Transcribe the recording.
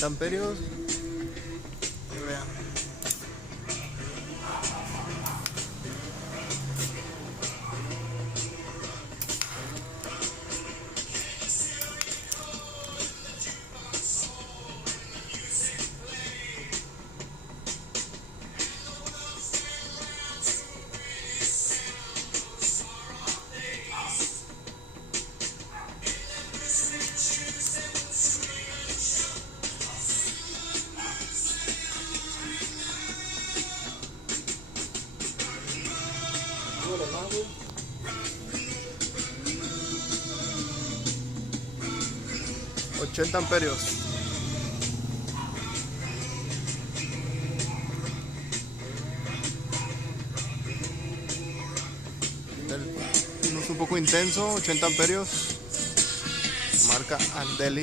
80 amperios. Vean. $80 amperios. Un uso un poco intenso, 80 amperios. Marca Andeli.